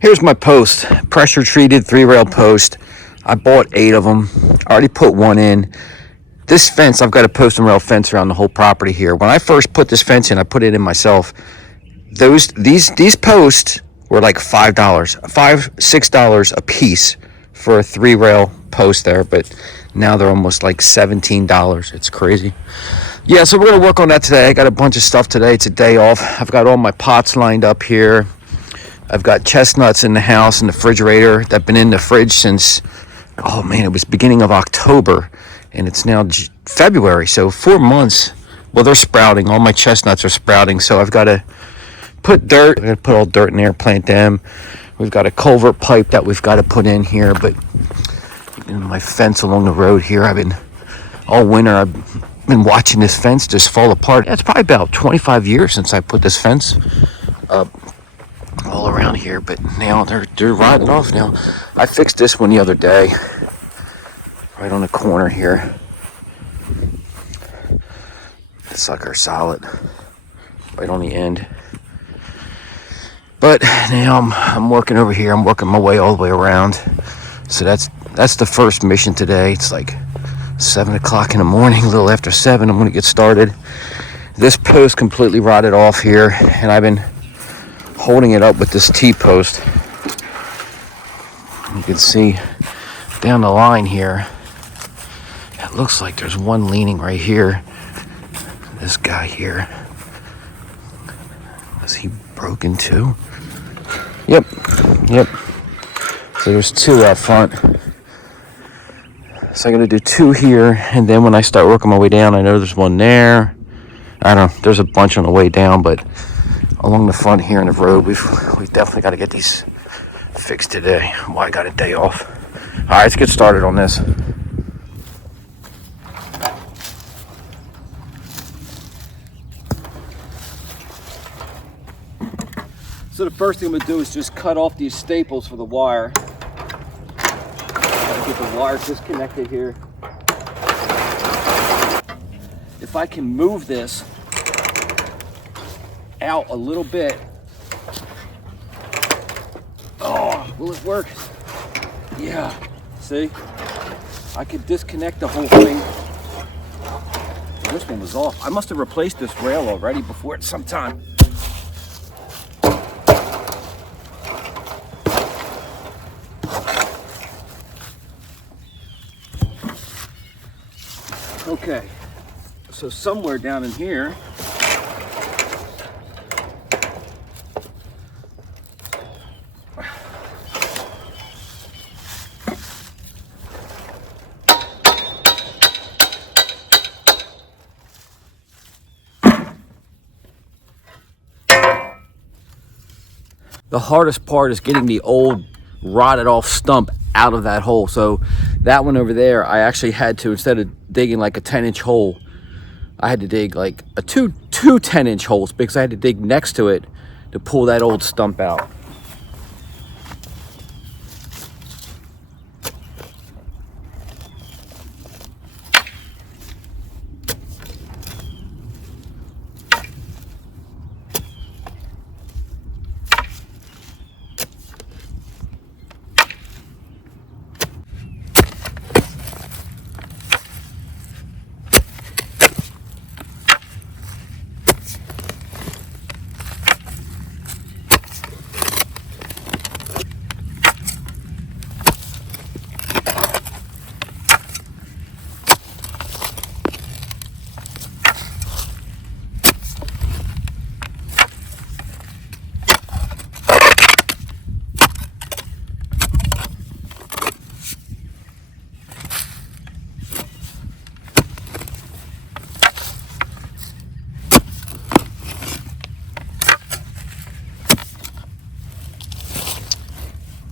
Here's my post, pressure treated 3-rail post. I bought 8 of them. I already put one in. This fence, I've got a post and rail fence around the whole property here. When I first put this fence in, I put it in myself. These posts were like $6 a piece for a 3-rail post there, but now they're almost like $17. It's crazy. Yeah, so we're gonna work on that today. I got a bunch of stuff today. It's a day off. I've got all my pots lined up here. I've got chestnuts in the house in the refrigerator that have been in the fridge since, oh man, it was beginning of October, and it's now February, so 4 months. Well, they're sprouting. All my chestnuts are sprouting, so I've got to put dirt. I'm going to put all dirt in there, plant them. We've got a culvert pipe that we've got to put in here, but my fence along the road here, all winter, I've been watching this fence just fall apart. It's probably about 25 years since I put this fence up all around here, but now they're rotting off now. I fixed this one the other day, right on the corner here. The sucker solid, right on the end. But now I'm working over here. I'm working my way all the way around. So that's the first mission today. It's like 7 o'clock in the morning, a little after 7. I'm gonna get started. This post completely rotted off here, and I've been holding it up with this T-post. You can see down the line here, it looks like there's one leaning right here. This guy here. Is he broken too? Yep. So there's 2 out front. So I'm gonna do 2 here, and then when I start working my way down, I know there's one there. I don't know, there's a bunch on the way down, but along the front here in the road, we've definitely got to get these fixed today. Well, I got a day off. All right, let's get started on this. So the first thing I'm going to do is just cut off these staples for the wire. Gotta get the wire disconnected here. If I can move this out a little bit. Oh, will it work? Yeah, see? I could disconnect the whole thing. This one was off. I must have replaced this rail already before it sometime. Okay, so somewhere down in here, the hardest part is getting the old rotted off stump out of that hole. So that one over there, I actually had to, instead of digging like a 10-inch hole, I had to dig like two 10-inch holes, because I had to dig next to it to pull that old stump out.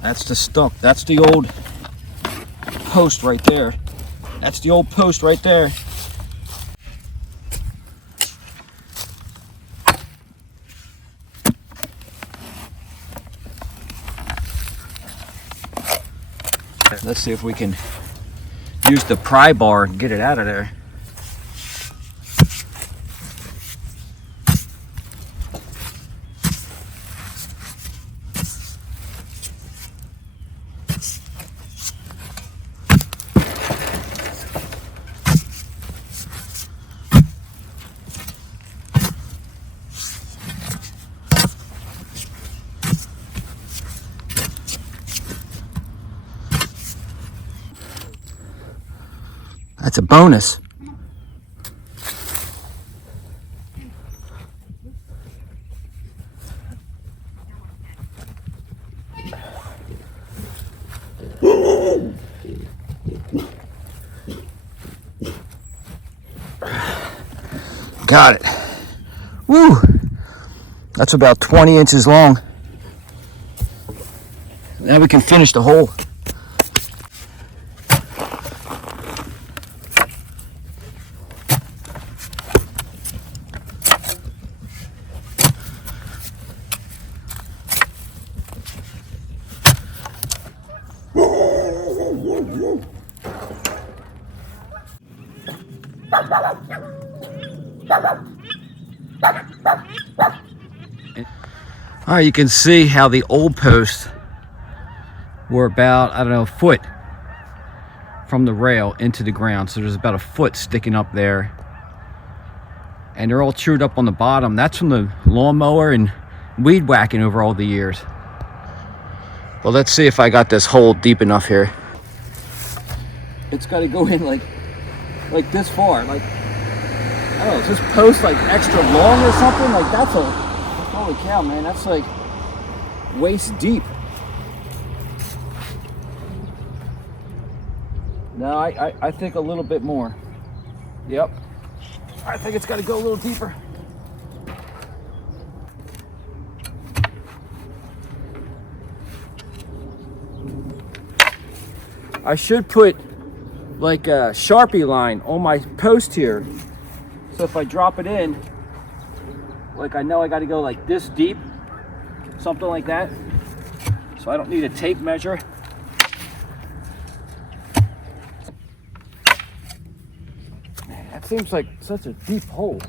That's the stump. That's the old post right there. That's the old post right there. Let's see if we can use the pry bar and get it out of there. That's a bonus. Got it. Woo! That's about 20 inches long. Now we can finish the hole. All right, you can see how the old posts were about, I don't know, a foot from the rail into the ground. So there's about a foot sticking up there. And they're all chewed up on the bottom. That's from the lawnmower and weed whacking over all the years. Well, let's see if I got this hole deep enough here. It's got to go in like this far. Like, I don't know, is this post like extra long or something? Like that's a, holy cow, man, that's like waist deep. No, I think a little bit more. Yep. I think it's got to go a little deeper. I should put like a Sharpie line on my post here. So if I drop it in, like I know I got to go like this deep, something like that. So I don't need a tape measure. Man, that seems like such a deep hole.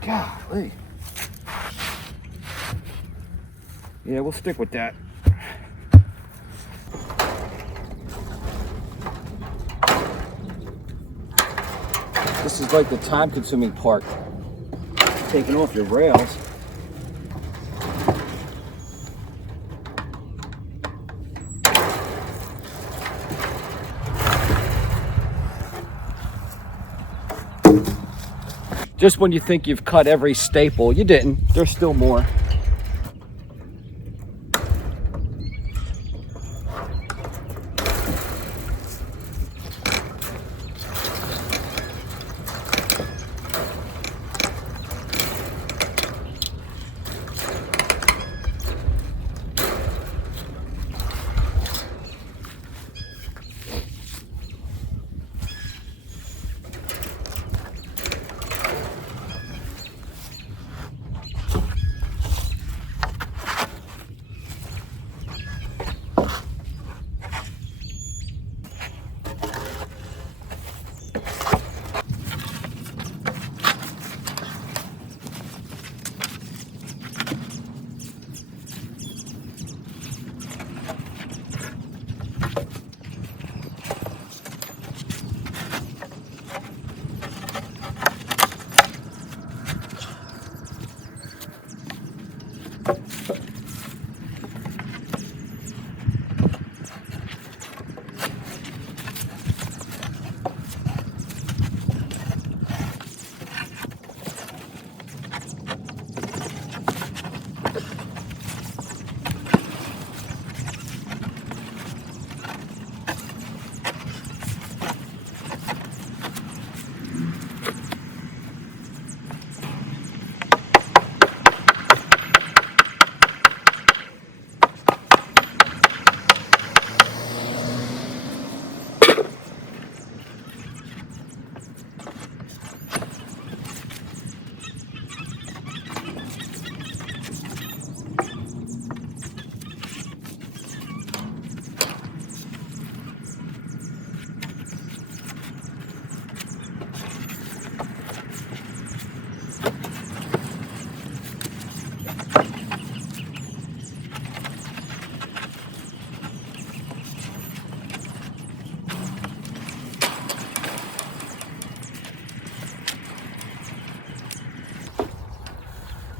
Golly. Yeah, we'll stick with that. This is like the time-consuming part, taking off your rails. Just when you think you've cut every staple, you didn't. There's still more.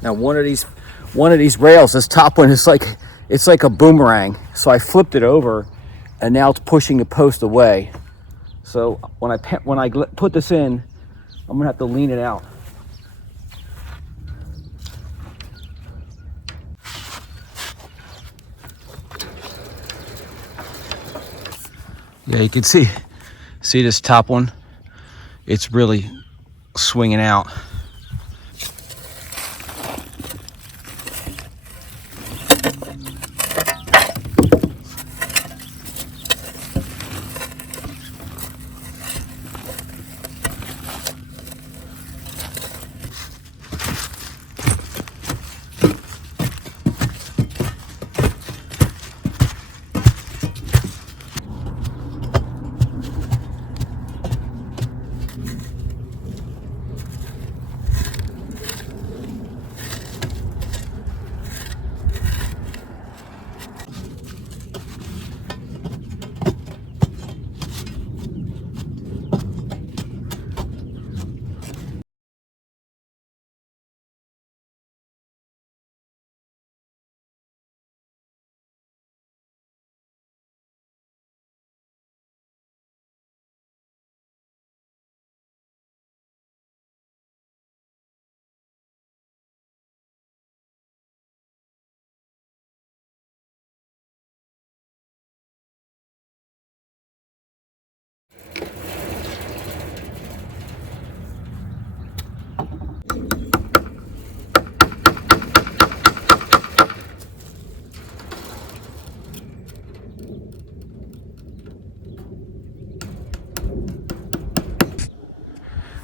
Now one of these rails, this top one is like, it's like a boomerang. So I flipped it over and now it's pushing the post away. So when I put this in, I'm gonna have to lean it out. Yeah, you can see this top one. It's really swinging out.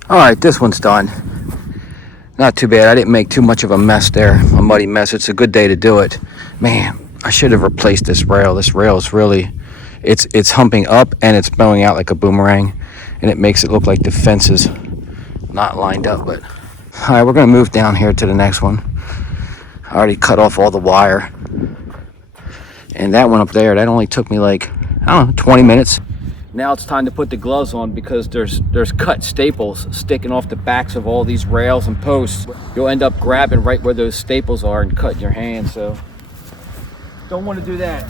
All right, this one's done. Not too bad. I didn't make too much of a mess there, a muddy mess. It's a good day to do it. Man, I should have replaced this rail. This rail is really, it's humping up and it's bowing out like a boomerang, and it makes it look like the fence is not lined up. But all right, we're gonna move down here to the next one. I already cut off all the wire, and that one up there, that only took me like, I don't know, 20 minutes. Now it's time to put the gloves on because there's cut staples sticking off the backs of all these rails and posts. You'll end up grabbing right where those staples are and cutting your hand, so don't want to do that.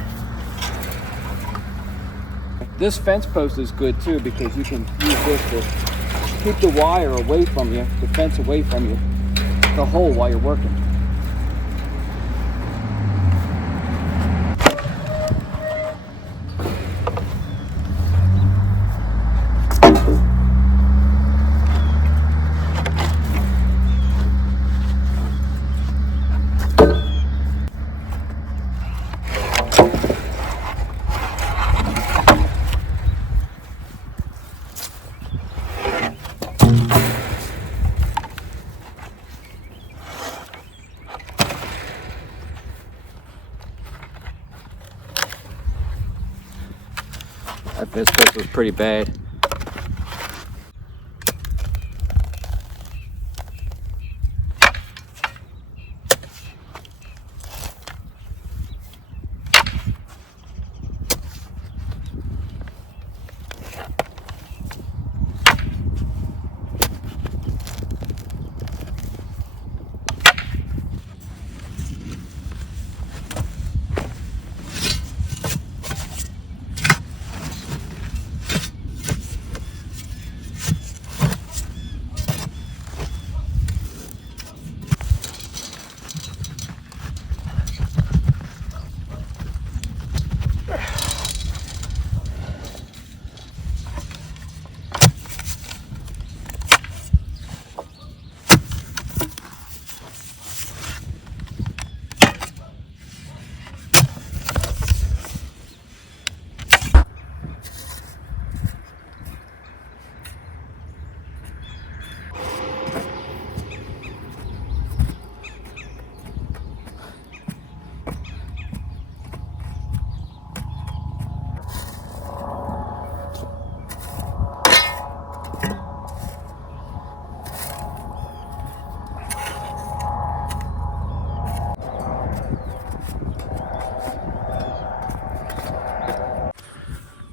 This fence post is good too because you can use this to keep the wire away from you, the fence away from you, the hole while you're working. That fence post was pretty bad.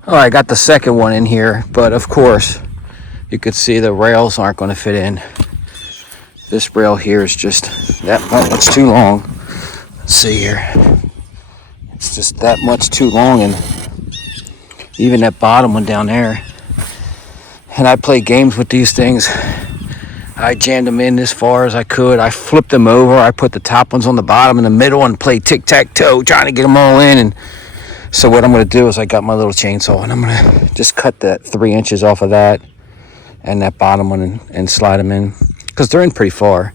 All right, I got the second one in here, but of course, you could see the rails aren't going to fit in. This rail here is just that much too long. Let's see here. It's just that much too long, and even that bottom one down there, and I play games with these things. I jammed them in as far as I could. I flipped them over. I put the top ones on the bottom and the middle and played tic-tac-toe, trying to get them all in. And so what I'm going to do is I got my little chainsaw, and I'm going to just cut that 3 inches off of that and that bottom one and slide them in, because they're in pretty far.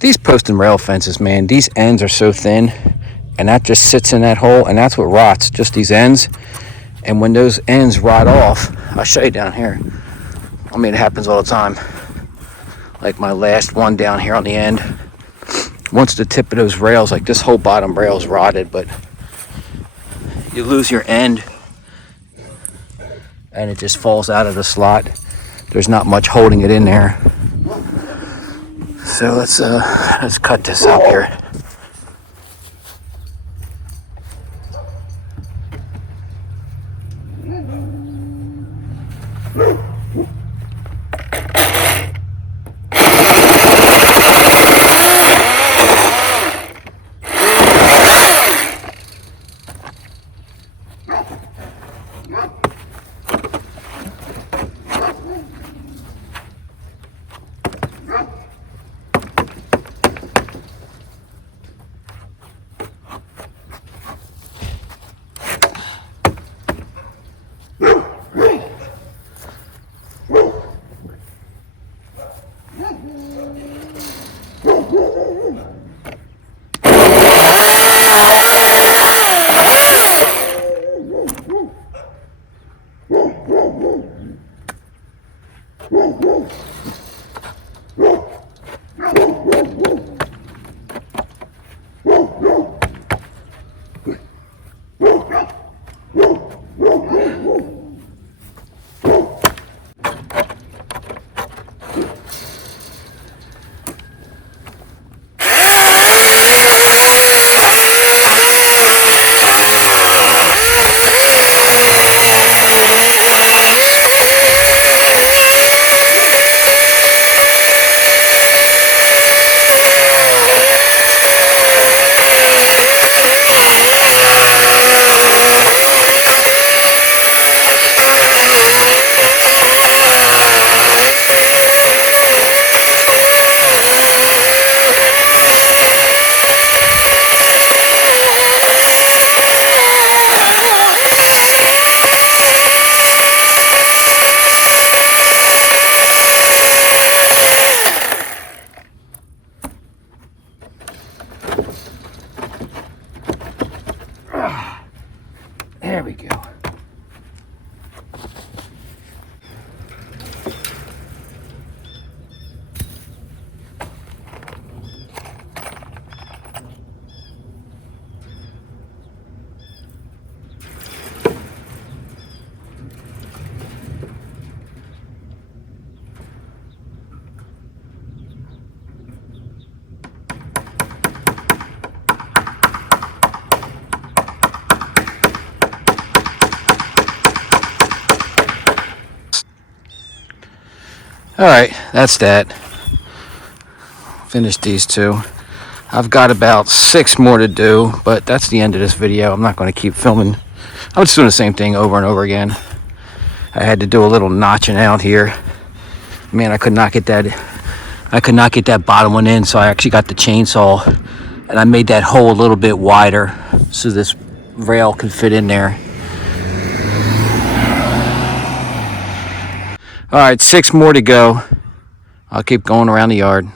These post and rail fences, man, these ends are so thin, and that just sits in that hole, and that's what rots, just these ends. And when those ends rot off, I'll show you down here. I mean, it happens all the time. Like my last one down here on the end. Once the tip of those rails, like this whole bottom rail is rotted, but you lose your end and it just falls out of the slot. There's not much holding it in there. So let's cut this out here. There we go. All right, that's that. Finished these two. I've got about 6 more to do, but that's the end of this video. I'm not going to keep filming. I'm just doing the same thing over and over again. I had to do a little notching out here. Man, I could not get that bottom one in, so I actually got the chainsaw and I made that hole a little bit wider so this rail could fit in there. All right, 6 more to go. I'll keep going around the yard.